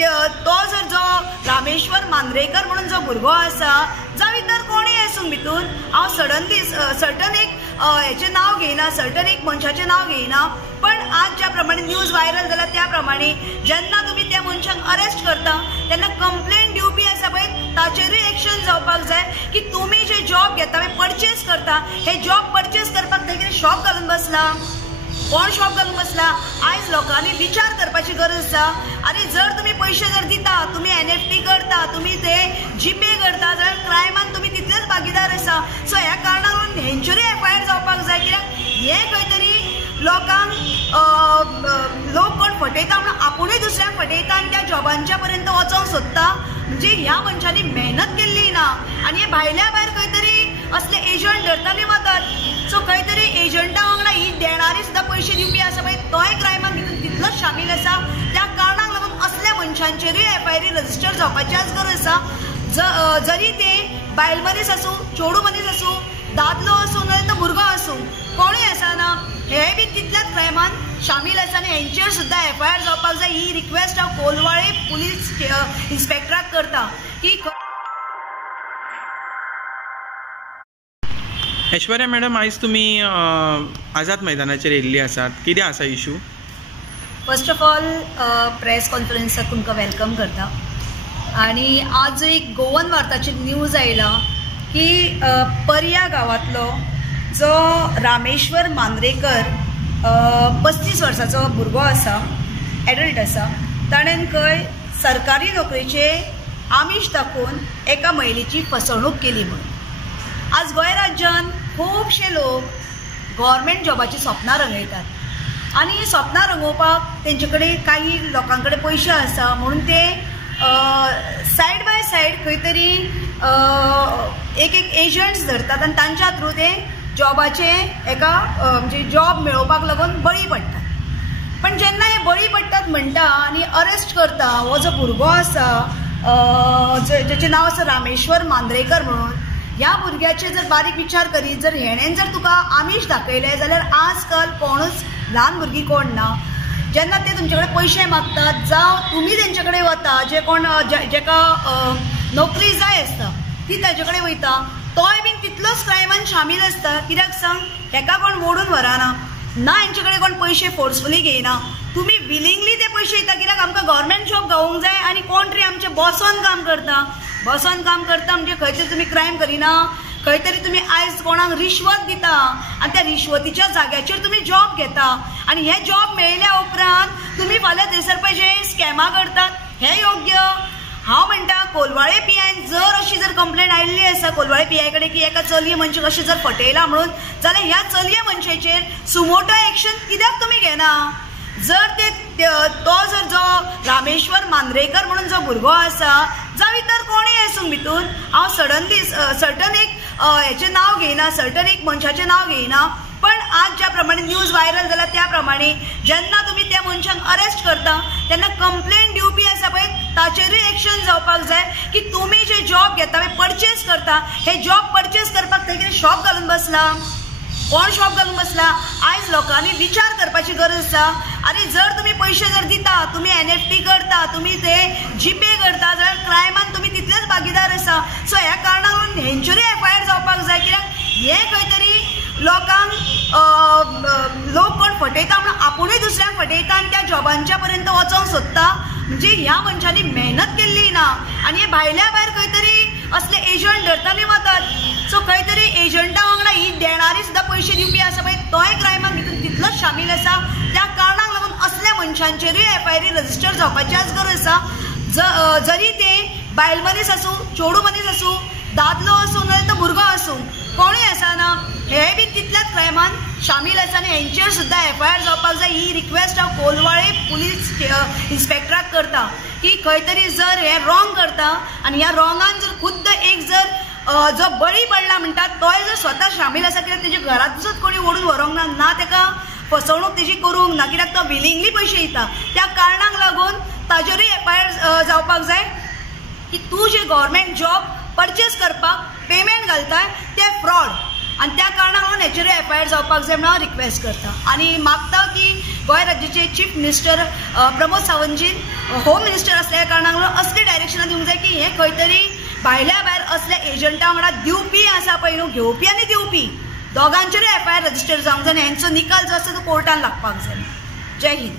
तो जर जो रामेश्वर मांद्रेकर म्हणून जो भुरगो आसा जावं इतर कोणी आसूं भितून हांव सडनली सर्टन एक हेचें नांव घेयना, सर्टन एक मनशाचें नांव घेयना, पण आज ज्या प्रमाणे न्यूज व्हायरल जाला त्या प्रमाणे जेन्ना तुमी त्या मनशाक अरेस्ट करता तेन्ना कंप्लेंट दिवपी आसा पळय ताचेरूय एक्शन जावपाक जाय की तुमी जे जॉब घेता परचेस करता हे जॉब परचेस करपाक ते कितें शॉप घालून बसला, कोण शॉप घालून बसला। आयज लोकांनी विचार करपाची गरज आसा। अरे जर तुम्ही पैसे जर दिता, तुम्ही NFT करता, तुम्ही ते जीपे करता जाल्यार क्रायमान तुम्ही तितलेच भागीदार आसा। सो ह्या कारणान लागून हेंचेरूय FIR जावपाक जाय, कित्याक हे खंय तरी लोकांक लोक कोण फटयता म्हणून आपुणूय दुसऱ्यांक फटयता आनी त्या जॉबांच्या पर्यंत वचोंक सोदता। म्हणजे ह्या मनशांनी मेहनत केल्ली ना आनी हे भायल्या भायर खंय तरी असले एजंट धरताले वतात। सो खंय तरी एजंटा वांगडा ही देणारी सुद्दां पयशे दिवपी आसा पळय तोय क्रायमान भितून तितलोच शामील आसा। त्या कारणाक लागून असल्या मनशांचेरूय FIR रजिस्टर जावपाची आज गरज आसा। जरी ते बायल मनीस आसूं, चेडू मनीस आसूं, दादलो आसूं नाजाल्यार तो भुरगो आसूं, कोणूय आसना हे बी तितल्याच क्रायमान शामील आसा आनी हेंचेर सुद्दां FIR जावपाक जाय। ही रिक्वेस्ट हांव कोलवाळे पुलीस इन्स्पेक्टराक करता की ऐश्वर्या मॅडम, आयज तुम्ही आझाद मैदानाचेर येयल्ली आसात, कितें आसा issue? First of all press कॉन्फरन्साक तुमकां वेलकम करता। आणि आज एक गोवन वार्ताची न्यूज आयला की पर्या गांवांतलो जो रामेश्वर मांद्रेकर 35 वर्साचो भुरगो आसा, एडल्ट आसा, ताणें खंय सरकारी नोकरेचे आमीश दाखोवन एका महिलेची फसवणूक केली म्हणून। आज गोंय राज्यान खूबशे लोक गव्हर्मेंट जॉबाची स्वप्नां रंगयतात आनी ही स्वप्नां रंगोवपाक तेंचे कडेन काही लोकां कडेन पयशे आसा म्हणून ते सायड बाय सायड खंय तरी एक एजंट्स धरतात आनी तांच्या थ्रू ते जॉबाचे एका म्हणजे जॉब मेळोवपाक लागून बळी पडटात। पण जेन्ना हे बळी पडटात म्हणटा आनी अरेस्ट करता हो जो भुरगो आसा जेचें नांव आसा रामेश्वर मांद्रेकर म्हणून, ह्या भुरग्याचे जर बारीक विचार करीत जर हेणेन जर तुका आमीश दाखयले जाल्यार आजकाल कोणूच ल्हान भुरगीं कोण ना। जेन्ना ते तुमचे कडेन पयशे मागतात जावं तुमी तेंचे कडेन वता, जे कोण जेका नोकरी जाय आसता ती ताजे कडेन वयता, तोय बीन तितलोच क्रायमान शामील आसता। कित्याक सांग, हेका कोण मोडून व्हराना ना, हेंचे कडेन कोण पयशे फोर्सफुली घेयना, तुमी विलिंगली ते पयशे दिता। कित्याक आमकां गव्हर्मेंट जॉब गावूंक जाय आनी कोण तरी आमचे बसोन काम करता, बसोन काम करता म्हणजे खंय तरी तुमी क्रायम करिना, खंय तरी तुमी आयज कोणाक रिश्वत दिता आनी त्या रिश्वतीच्या जाग्याचेर तुमी जॉब घेता आनी हे जॉब मेळिल्ल्या उपरांत तुमी फाल्यां थंयसर पळय जे स्कॅमां करतात हे योग्य? हांव म्हणटा कोलवाळे PIन जर अशी जर कंप्लेंट आयिल्ली आसा कोलवाळे PI कडेन की एका चलये मनशाक अशें जर फटयला म्हणून, जाल्यार ह्या चलये मनशेचेर सुमोटो एक्शन कित्याक तुमी घेना? जर तो जर जो रामेश्वर मांद्रेकर म्हणून जो भुरगो आसा जावं इतर कोणूय आसूं भितून हांव सडनली सर्टन एक हेचें नांव घेयना, सर्टन एक मनशाचें नांव घेयना, पण आज ज्या प्रमाणे न्यूज व्हायरल जाला त्या प्रमाणे जेन्ना तुमी त्या मनशाक अरेस्ट करता तेन्ना कंप्लेंट दिवपी आसा पळय ताचेरूय एक्शन जावपाक जाय की तुमी जे जॉब घेता परचेस करता हे जॉब परचेस करपाक ते कितें शॉप घालून बसला, कोण शॉप घालून बसला। आयज लोकांनी विचार करपाची गरज आसा। अरे जर तुम्ही पैसे जर दिता, तुम्ही NFT करता, तुम्ही ते जीपे करता जाल्यार क्रायमान तुम्ही तितलेच भागीदार आसा। सो ह्या कारणाक लागून हेंचेरूय FIR जावपाक जाय, कित्याक हे खंय तरी लोकांक लोक कोण फटयता म्हणून आपुणूय दुसऱ्यांक फटयता आनी त्या जॉबांच्या पर्यंत वचोंक सोदता। म्हणजे ह्या मनशांनी मेहनत केल्ली ना आनी हे भायल्या भायर खंय तरी असले एजंट धरताले वतात। सो खंय तरी एजंटा वांगडा ही देणारी सुद्दां पयशे दिवपी आसा पळय तोय क्रायमान भितून तितलोच शामील आसा। त्या कारणाक लागून असल्या मनशांचेरूय FIR रजिस्टर जावपाची आज गरज आसा। जरी ते बायल मनीस आसूं, चेडू मनीस आसूं, दादलो आसूं नाजाल्यार तो भुरगो आसूं, कोणूय आसना हे बी तितल्याच क्रायमान शामील आसा आनी हेंचेर सुद्दां FIR जावपाक जाय। ही रिक्वेस्ट हांव कोलवाळे पुलीस इन्स्पेक्टराक करता की खंय तरी जर हे रॉंग करता आनी ह्या रॉंगान जर खुद्द एक जर जो बळी पडला म्हणटात तोय जर स्वता शामील आसा, कित्याक तेजे घरांतसून कोणी ओडून व्हरोंक ना, ना तेका फसवणूक तेजी करूंक ना, कित्याक तो विलिंगली पयशे दिता। त्या कारणाक लागून ताजेरूय FIR जावपाक जाय की तूं जे गव्हर्मेंट जॉब परचेस करपाक पेमेंट घालता ते फ्रॉड, आणि त्या कारणान हेचेरूय FIR जावपाक जाय म्हणून हांव रिक्वेस्ट करता। आणि मागता की गोंय राज्याचे चीफ मिनिस्टर प्रमोद सावंतजीन होम मिनिस्टर असल्या कारणान असली डायरेक्शनां दिवंक जाय की हे खंय तरी भायल्या भायर असल्या एजंटा वांगडा दिवपी आसा पळय न्हू, घेवपी आनी दिवपी दोगांचेरूय FIR रजिस्टर जावंक जाय आनी हेंचो निकाल जो आसा तो कोर्टान लागपाक जाय. जय हिंद.